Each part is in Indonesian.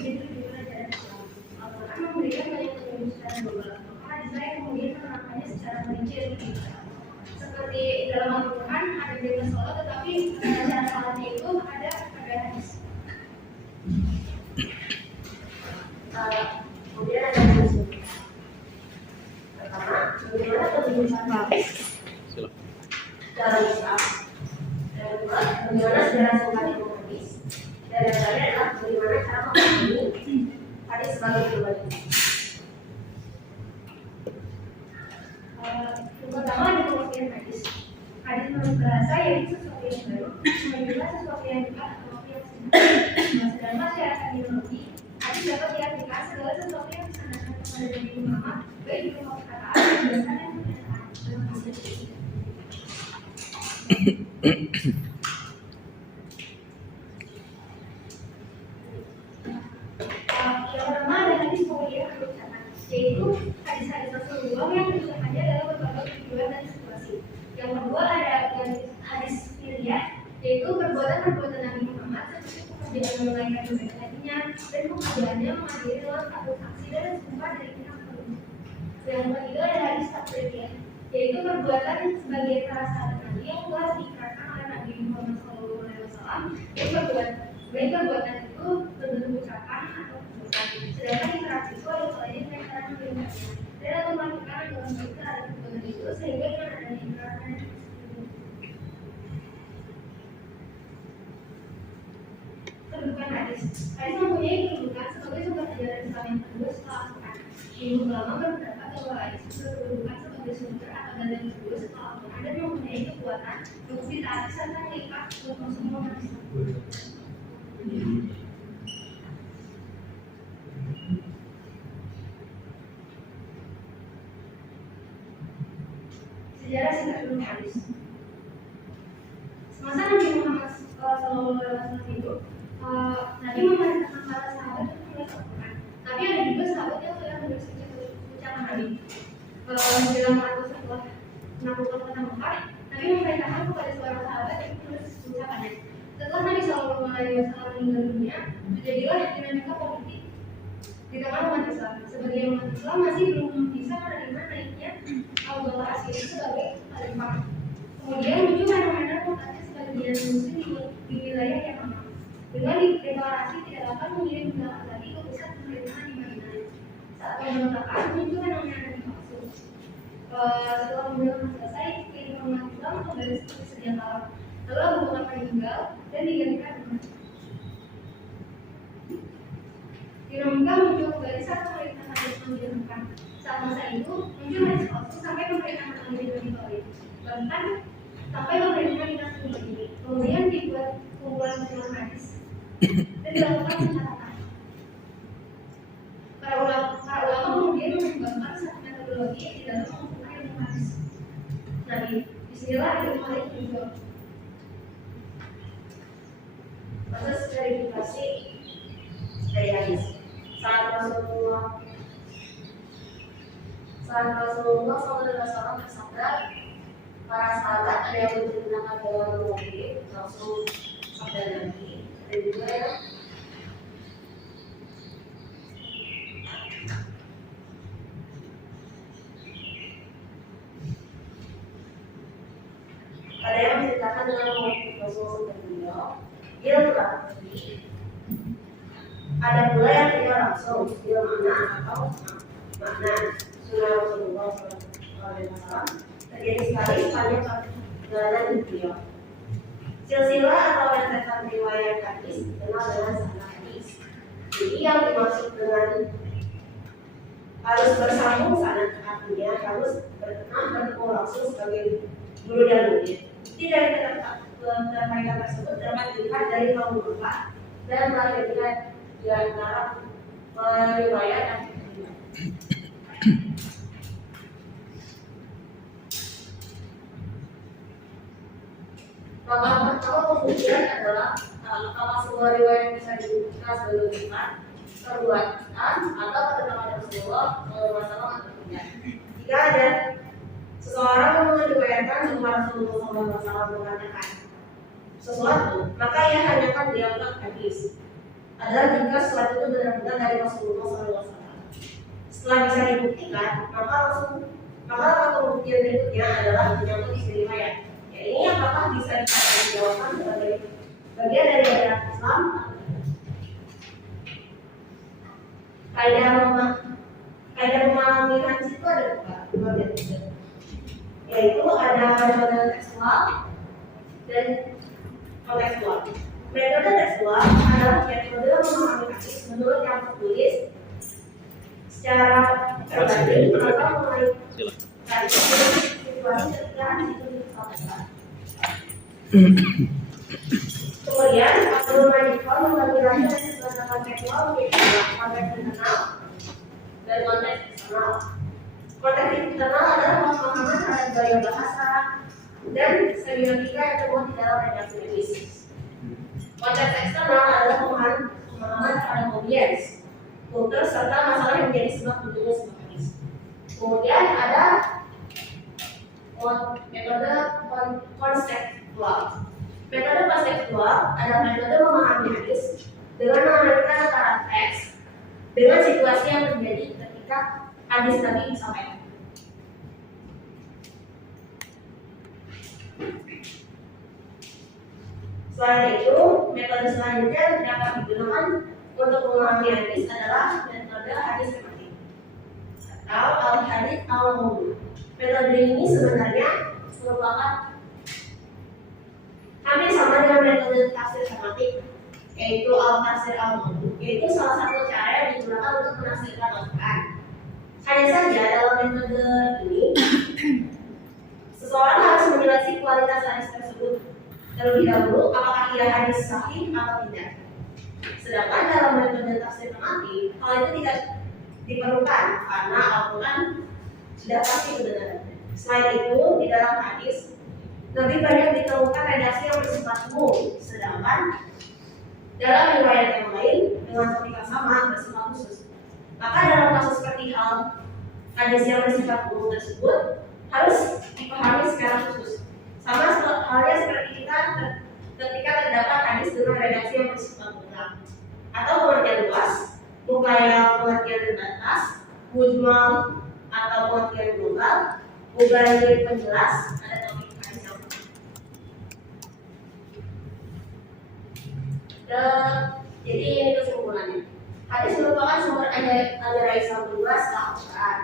begitu juga ajaran Islam. Al-Quran memberikan banyak petunjuk secara global, maka hadis lain kemudian menerangkannya secara merinci dan detail. Seperti dalam Al-Quran ada perintah sholat, tetapi cara sholatnya itu ada hadis. Kemudian ada hadis. Pertama, bagaimana penjelasan hadis dalam Islam? Dan kedua, bagaimana sejarah singkat ilmu hadis? Dan yang terakhir adalah bagaimana cara memahami hadis sebagai pribadi. Pertama ada pengertian hadis. Hadis menurut bahasa yaitu sesuatu yang baru, yang juga sesuatu yang dekat atau yang sedang. Dalam masyarakat ideologi, hadis dapat diartikan segala sesuatu yang disandarkan kepada Nabi Muhammad, baik berupa perkataan, gagasan, dan pernyataan. Dalam hasil ini. Yang pertama ada hadis mulia berucapan, yaitu hadis-hadis Rasulullah yang tujuannya dalam berbagai tujuan dan situasi. Yang kedua ada hadis fi'liyah, yaitu perbuatan-perbuatan Nabi Muhammad seperti pekerjaan menunaikan ibadah hajinya dan pekerjaannya menghadiri dalam satu saksi dan sumpah dari pihak tertentu. Yang ketiga ada hadis taqririyah, yaitu perbuatan sebagai para sahabat Nabi yang telah diikrarkan oleh Nabi Muhammad SAW baik perbuatan itu berbentuk ucapan atau perbuatan. Sedangkan ikrar itu adalah selain cara melihatnya dan atau melakukan dalam kita ada perbuatan itu sehingga dengan adanya ikrar kedudukan hadis. Hadis mempunyai kedudukan sebagai sumber ajaran Islam yang kedua setelah Al-Quran. Ilmu ulama berpendapat bahwa hadis berkedudukan sebagai sumber atau dalil kedua setelah Al-Quran dan mempunyai kekuatan untuk ditaati serta mengikat untuk semua umat Islam. Sejarah singkat ilmu hadis. Semasa Nabi Muhammad SAW hidup, Nabi memerintahkan para sahabat untuk menulis Al-Quran. Tapi ada juga sahabat yang sudah menulis ucapan Nabi. Dalam waktu setelah menaklukkan kota Mekah, Nabi memerintahkan kepada seorang sahabat untuk menulis ucapannya. Setelah Nabi SAW meninggal dunia, terjadilah dinamika politik di tengah umat Islam. Sebagai umat Islam masih belum bisa menerima naiknya Abu Bakar As-Siddiq sebagai khalifah. Kemudian muncul fenomena mutasi sebagian muslim di wilayah yang aman. Dengan deklarasi tidak akan mengirim jemaah lagi ke pusat pemerintahan di Madinah. Saat pemberontakan muncul fenomena Nabi palsu. Setelah pemberontakan selesai, kehidupan umat Islam kembali seperti sedia kala. Lalu Abu Bakar meninggal dan digantikan Umar. Dinamika muncul kembali saat pemerintahan Islam dilakukan. Saat masa itu muncul hadis palsu sampai pemerintahan Ali bin Abi Thalib. Bahkan sampai pemerintahan dinasti Umayyah. Kemudian dibuat kumpulan hadis dan dilakukan pencatatan. Para ulama kemudian mengembangkan satu metodologi di dalam mengumpulkan ilmu hadis. Nah, disinilah ilmu hadis muncul. Proses verifikasi dari hadis. Saat Rasulullah SAW bersabda, para sahabat ada yang menceritakan dalam mobil, Rasul sabda Nabi, dan juga yang ada yang menceritakan dalam mobil Rasul sabda beliau, dia telah pergi. Ada pula yang tidak langsung, dia makna atau makna sunnah Rasulullah SAW terjadi sekali sepanjang perjalanan beliau. Silsilah atau rentetan riwayat hadis dikenal dengan sanad hadis. Jadi yang dimaksud dengan harus bersambung sanad artinya harus bertemu langsung sebagai guru dan murid. Bukti dari keterkaitan tersebut dapat dilihat dari kaum ulama dan melahirkan di antara riwayat dan Maka pertama kemudian adalah apakah semua riwayat bisa dibuktikan sebagai hikmah, perbuatan atau perkataan Rasulullah SAW atau tidak. Jika ada seseorang yang meriwayatkan bahwa Rasulullah SAW mengatakan sesuatu, maka ia hanya akan dianggap hadis. adalah jika sesuatu itu benar-benar dari Rasulullah SAW. Setelah bisa dibuktikan, maka pembuktian berikutnya adalah menyangkut isi riwayat. Ya, ini apakah bisa dijawabkan sebagai bagian dari ajaran Islam? Kaidah memahami hadis itu ada dua metode, yaitu ada metode tekstual dan kontekstual. Metode tekstual adalah metode memahami hadis menurut yang tertulis secara pribadi atau mengenai situasi ketika hadis itu disampaikan. Kemudian, Abdul Majid membagi dari konteks tekstual menjadi konteks internal dan konteks eksternal. Konteks internal adalah pemahaman terhadap gaya bahasa dan semiotika yang termuat di dalam redaksi tulis. Konteks eksternal adalah pemahaman terhadap audiens, kultur serta masalah yang menjadi sebab munculnya sebuah hadis. Kemudian ada metode konseptual. Metode konseptual adalah metode memahami hadis dengan mengaitkan antara teks dengan situasi yang terjadi ketika hadis Nabi disampaikan. Selain itu, metode selanjutnya yang dapat digunakan untuk memahami hadis adalah metode hadis tematik atau al-hadis al-mawdu'. Metode ini sebenarnya merupakan hampir sama dengan metode tafsir tematik, yaitu al-tafsir al-mawdu', yaitu salah satu cara yang digunakan untuk menafsirkan Al-Quran. Hanya saja dalam metode ini, seseorang harus menilai kualitas hadis tersebut terlebih dahulu, apakah ia hadis sahih atau tidak. Sedangkan dalam metode tafsir tematik, hal itu tidak diperlukan karena Al-Quran sudah pasti kebenaran. Selain itu, di dalam hadis lebih banyak ditemukan redaksi yang bersifat umum, sedangkan dalam riwayat yang lain dengan topik yang sama bersifat khusus. Maka dalam kasus seperti hal hadis yang bersifat umum tersebut harus dipahami secara khusus. Sama halnya seperti kita ketika terdapat hadis dengan redaksi yang bersifat mutlak atau pengertian luas, muqayyad pengertian terbatas, mujmal atau pengertian global, mubayyin penjelas, ada topik hadis yang jadi ini kesimpulannya. Hadis merupakan sumber ajaran Islam kedua setelah Al-Quran,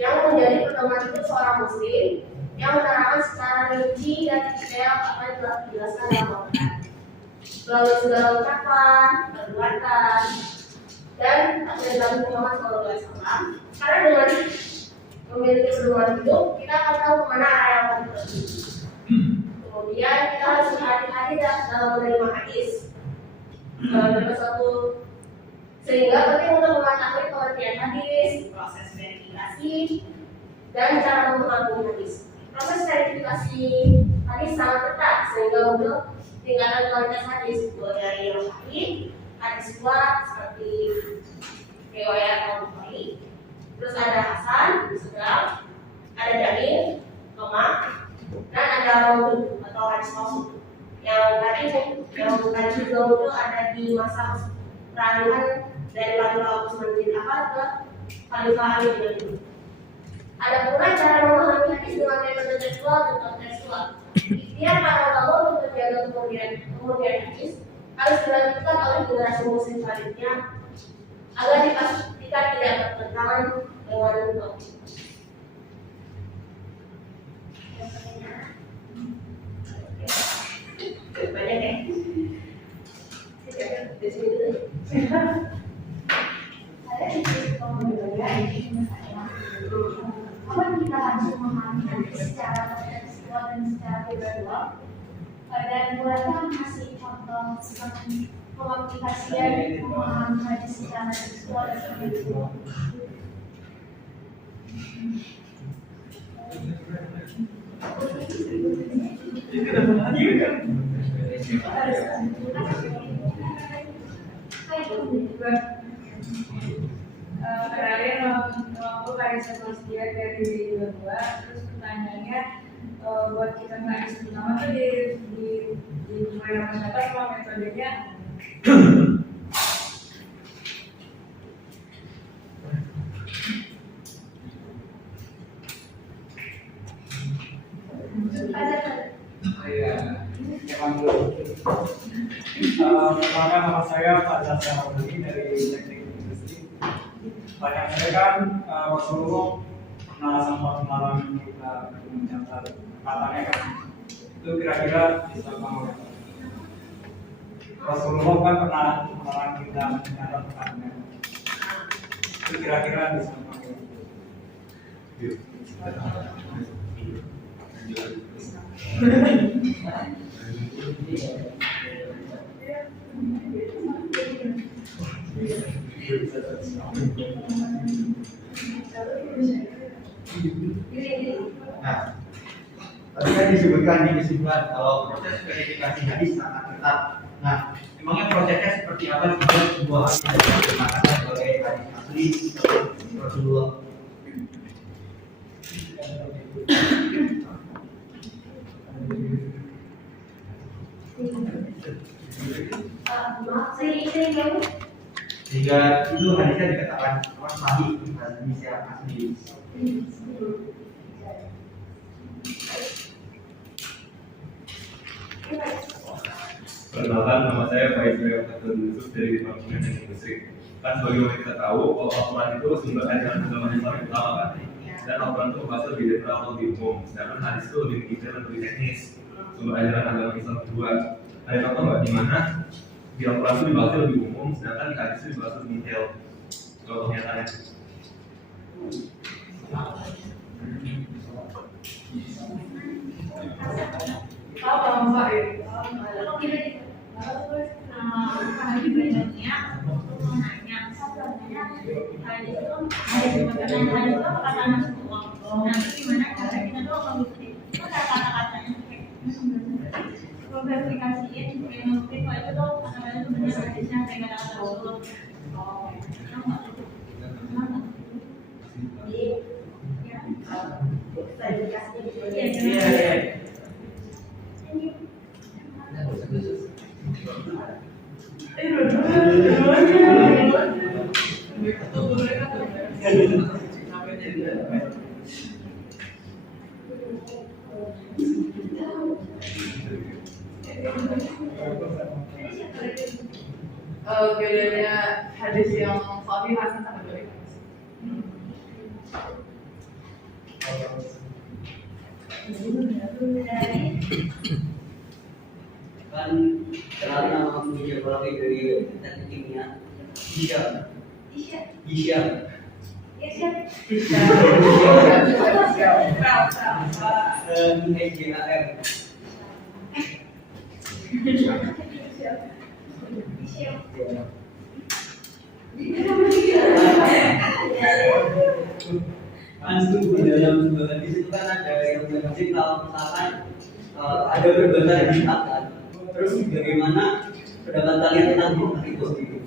yang menjadi pedoman hidup seorang muslim yang menerangkan secara rinci dan detail apa yang telah dijelaskan dalam Al-Quran melalui segala ucapan, perbuatan, dan ajaran Nabi Muhammad SAW. Karena dengan memiliki pedoman hidup, kita akan tahu kemana arah yang akan terjadi. Kemudian kita harus berhati-hati dalam menerima hadis. Nomor satu, sehingga penting untuk mengetahui pengertian hadis, proses verifikasi, dan cara memahami hadis. Proses verifikasi hadis sangat ketat sehingga untuk tingkatan kualitas hadis mulai dari yang sahih, hadis kuat seperti riwayat Al-Bukhari, terus ada hasan, sedang, ada dalil, lemah, dan ada maudhu atau hadis palsu. Yang tadi juga itu ada di masa peralihan dari Khalifah Utsman bin Affan ke Khalifah Ali bin Abi Thalib. Ada pula cara memahami hadis dengan metode tekstual dan kontekstual. Ikhtiar para ulama untuk menjaga kemudian hadis harus dilanjutkan oleh generasi muslim selanjutnya agar dipastikan tidak bertentangan dengan hukum. Banyak ya. Di sini dulu. Ada di sisi pembelajaran ini saya. Kapan kita harus memahami hadis secara kontekstual dan secara visual? Dan bolehkah kasih contoh seperti pengaplikasian memahami hadis secara visual dan secara visual? Kalian mampu karisma manusia dari dua, terus pertanyaannya buat kita nggak pertama tuh di mulai sama siapa, sama metodenya Iya, emang dulu. Perkenalkan nama saya Fajar Syarabudi dari Teknik Industri. Banyak saya kan Rasulullah pernah sempat mengalami kita mencatat katanya kan itu kira-kira bisa mau Rasulullah kan pernah mengalami kita mencatat katanya itu kira-kira bisa mau Nah, tadi kan disebutkan di kesimpulan kalau proses verifikasi hadis sangat ketat. Nah, emangnya prosesnya seperti apa jika sebuah hadis dikatakan sebagai hadis asli Rasulullah? Maaf, saya jauh. Sehingga itu hadisnya dikatakan sahih, hadis yang asli. Perkenalkan, nama saya Faiz Fatul Yusuf dari Departemen Teknik Industri. Kan sebagaimana kita tahu, kalau Al-Quran itu sumber ajaran agama Islam yang utama kan. Dan Al-Quran itu membahas lebih general atau lebih umum. Sedangkan hadis itu lebih detail dan lebih teknis. Sumber ajaran agama Islam kedua. Ada contoh nggak di mana di Al-Quran itu dibahasnya lebih umum, sedangkan di hadis itu dibahas lebih detail. Contohnya tanya. Kalau Mbak ya, Kalau kita di banyaknya untuk menanya sebenarnya hadis itu ada di makanan hadis itu perkataan Rasulullah. Nanti gimana cara kita tuh mengikuti itu kata-katanya kalau verifikasiin kayak ngerti kalau itu tuh kata-kata itu benar hadisnya kayak kata-kata Rasulullah. Bedanya hadis yang sahih hasan sama dhaif. Kan kenali nama biologi dari teknik kimia Hisham HGAM kan itu di dalam hadis itu kan ada yang berhasil kalau misalkan ada berbeda yang dikatakan terus bagaimana pendapat kalian tentang itu gitu.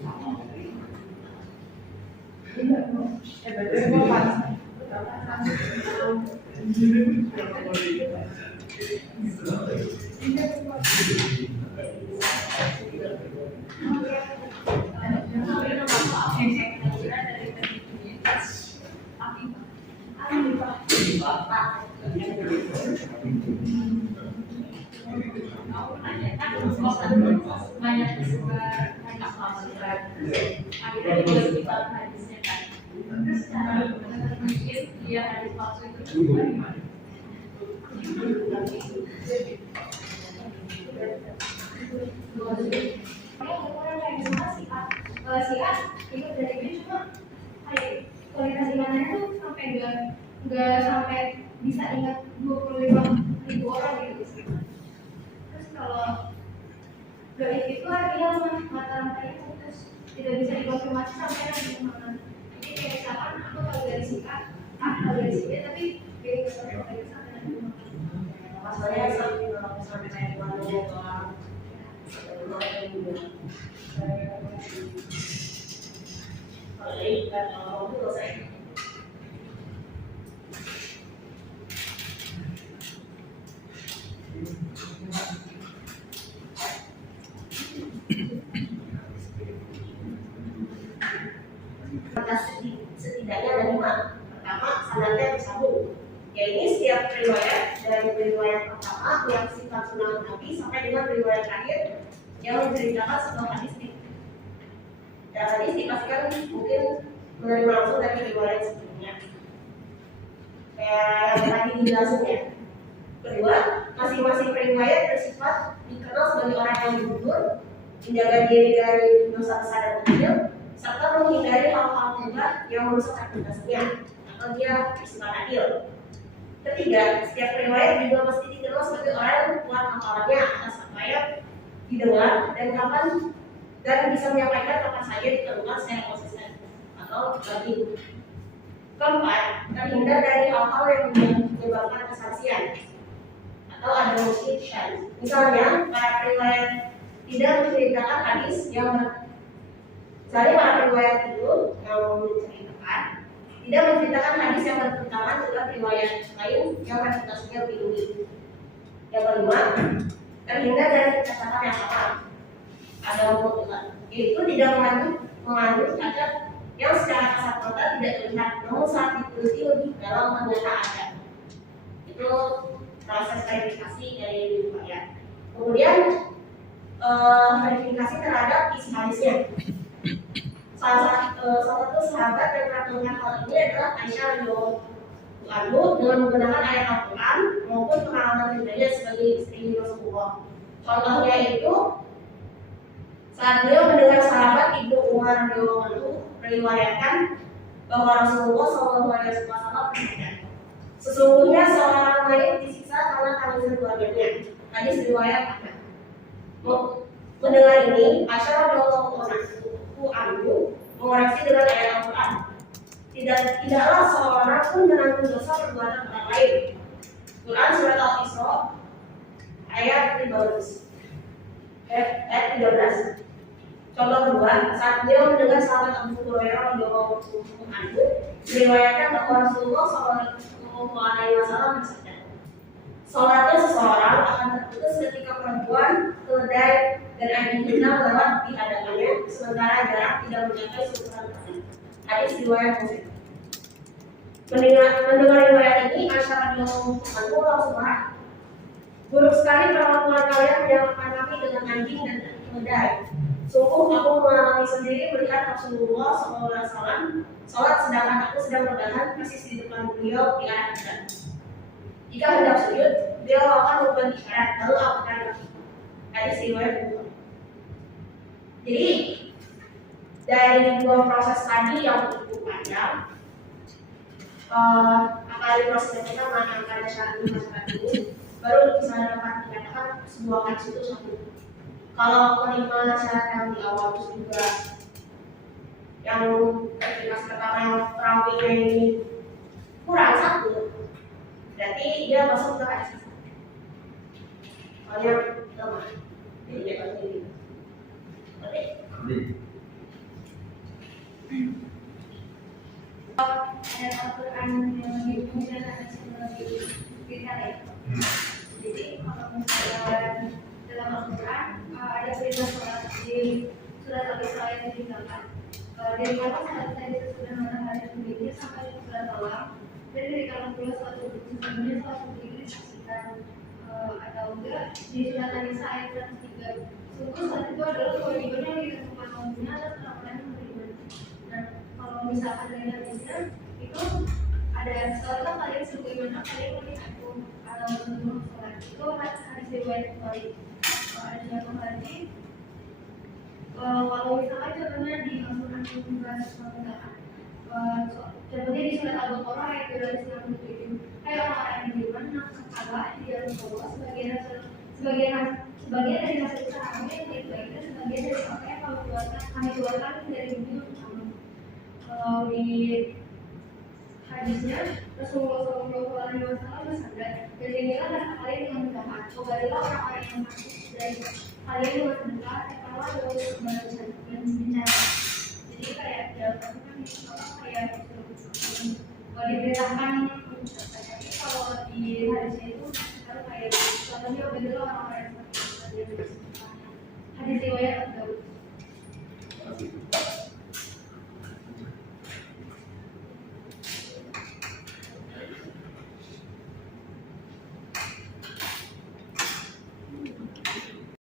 Banyak disebar hadis palsukan. Akhirnya dia disebar hadisnya kan. Terus cara mungkin dia hadis palsu itu gimana? orang kayak misalnya si A ikut dari B cuma kayak kualitas imannya tuh sampai nggak sampai bisa ingat 25.000 orang gitu. Terus kalau dari itu artinya mata-matanya putus, tidak bisa dikonfirmasi sampai nanti mana. Jadi kayak misalkan aku tahu dari si A tahu dari si B, tapi B nggak tahu dari sampai nanti mana. Masalahnya sampai saya di mana ya setidaknya ada 5. Pertama, sanadnya bersambung, yaitu setiap riwayat dari riwayat pertama yang sifat sunnah Nabi sampai dengan riwayat terakhir yang menceritakan sebuah hadis. Dan hadis dipastikan mungkin menerima langsung dari riwayat sebelumnya. Kayak yang tadi dijelasin ya. Kedua, masing-masing riwayat bersifat dikenal sebagai orang yang jujur, menjaga diri dari dosa besar dan kecil, serta menghindari hal-hal mudah yang merusak reputasinya atau dia bersifat adil. Ketiga, setiap riwayat juga mesti dikenal sebagai orang yang kuat hafalannya atas apa yang didengar dan kapan dan bisa menyampaikan kapan saja diperlukan secara konsisten atau lagi. Keempat, terhindar dari hal-hal yang menyebabkan kesaksian atau adulteration. Misalnya, para riwayat tidak menceritakan hadis yang para riwayat itu yang menceritakan tidak menceritakan hadis yang bertentangan dengan riwayat lain yang reputasinya lebih tinggi. Yang kelima, terhindar dari kecacatan yang sama. Ada mutlak, yaitu tidak mengandung cacat yang secara kasat mata tidak terlihat, namun saat diteliti lebih dalam ternyata ada. Itu proses verifikasi dari riwayat. Kemudian verifikasi terhadap isi hadisnya. Salah satu sahabat yang melakukan hal ini adalah Aisyah radhiyallahu anha dengan menggunakan ayat Al-Quran maupun pengalaman pribadinya sebagai istri Rasulullah. Contohnya itu saat beliau mendengar sahabat Ibnu Umar radhiyallahu anhu meriwayatkan bahwa Rasulullah SAW bersabda, sesungguhnya seorang mayit disiksa karena tangisan keluarganya. Hadis riwayat Ahmad. Mendengar ini, Aisyah radhiyallahu anhu mengoreksi dengan ayat Al-Quran. Tidaklah seorang pun menanggung dosa perbuatan orang lain. Quran surat Al-Isra ayat 13. Contoh kedua, saat beliau mendengar sahabat Abu Hurairah radhiyallahu anhu meriwayatkan bahwa Rasulullah SAW bersabda, sholatnya seseorang akan terputus ketika perempuan, keledai, dan anjing kita melewat di hadapannya, sementara jarak tidak mencapai seukuran tangan. Hadis riwayat Muslim. Mendengar riwayat ini, Aisyah radhiyallahu anha langsung marah. Buruk sekali perlakuan kalian menyamakan kami dengan anjing dan keledai. Sungguh aku mengalami sendiri melihat Rasulullah SAW sholat sedangkan aku sedang berbahan persis di depan beliau di arah kiblat. Jika hendak sujud, beliau akan memberi isyarat, lalu aku akan lakukan. Hadis riwayat Bukhari. Jadi dari dua proses tadi yang cukup panjang, apalagi proses yang pertama yang pada syarat masyarakat ini, baru bisa dapat dikatakan sebuah hadis itu satu. Kalau kelima syarat yang di awal itu juga yang verifikasi pertama yang perawinya ini kurang satu, berarti dia masuk ke hadis satu. Soalnya lemah, jadi dia begini. Oke. Ayat Al-Quran yang lebih umum dan hadis yang lebih detail. Jadi kalau misalnya dalam Al-Quran ada perintah sholat di surat Al-Isra ayat 38. Dari kata saat tadi sesudah matahari terbit sampai surat Al-Qalam, dan dari kata pula suatu sesungguhnya suatu berdiri disaksikan atau enggak di surat Al-Isra ayat 103. Sungguh saat itu adalah kewajiban yang ditentukan pengguna atas orang-orang yang beriman. Dan kalau misalkan dari hadisnya itu ada seorang kalian sebagaimana kalian melihat aku atau menurut sholat itu hadis riwayat Bukhari. Ada juga Bukhari. Kalau misalkan contohnya di Al-Quran membahas penggunaan, contohnya di surat Al-Baqarah ayat 297. Hai orang-orang yang beriman, nafkahlah di dalam Allah sebagian dari hasil usaha kamu yang baik-baik dan sebagian dari apa yang kami keluarkan dari bumi untuk kamu. Kalau di hadisnya Rasulullah SAW bersabda, dan inilah kata kalian dengan mendapat, obarilah orang-orang yang masuk dari kalian dengan sedekah, kalau ada kebaikan dan bicara